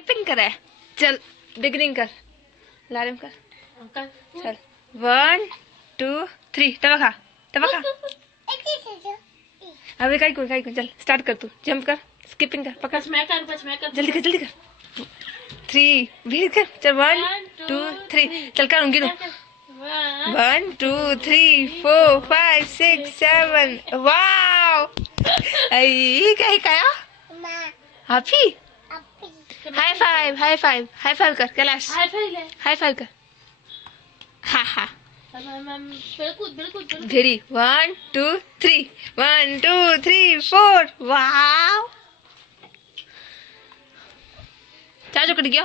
Skipping कर रहा है। चल बिगनिंग कर, लारिम कर। चल 1 2 3 तवा खा, तवा खा। अबे काई को चल स्टार्ट कर, तू जंप कर, स्किपिंग कर, पकड़, जल्दी कर 3 भी कर। चल 1 2 3 चल कर, गिनो 1 2 3 4 5 6 7। वाओ आई काय काय हाफी। हाई फाइव कर कैलाश, हाई फाइव कर। हा हा भेड़ी 1 2 3 1 2 3 4। वाओ चाचो कट गया।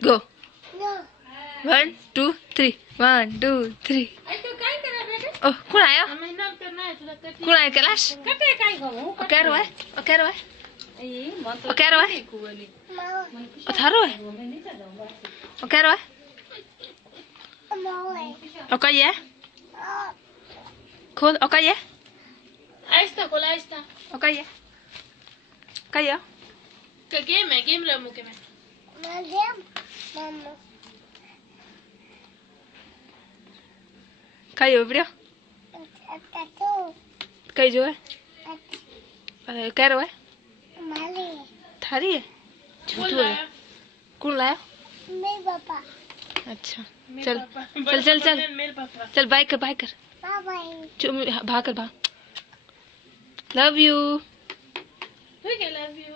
गो 1 2 3 1 2 3। ओह कौन आया कैलाश? कैरो है थारो है कैरो है ओकाई है खोल ओकाई है ओकाई है काय है गेम ला मुके में काय हो ब्रो कई जो है कैरो है थारी है झूठू है। कौन लाया? मेरे पापा। अच्छा चल बाय कर भाग love you love you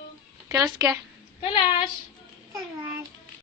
Kailash क्या कैलाश।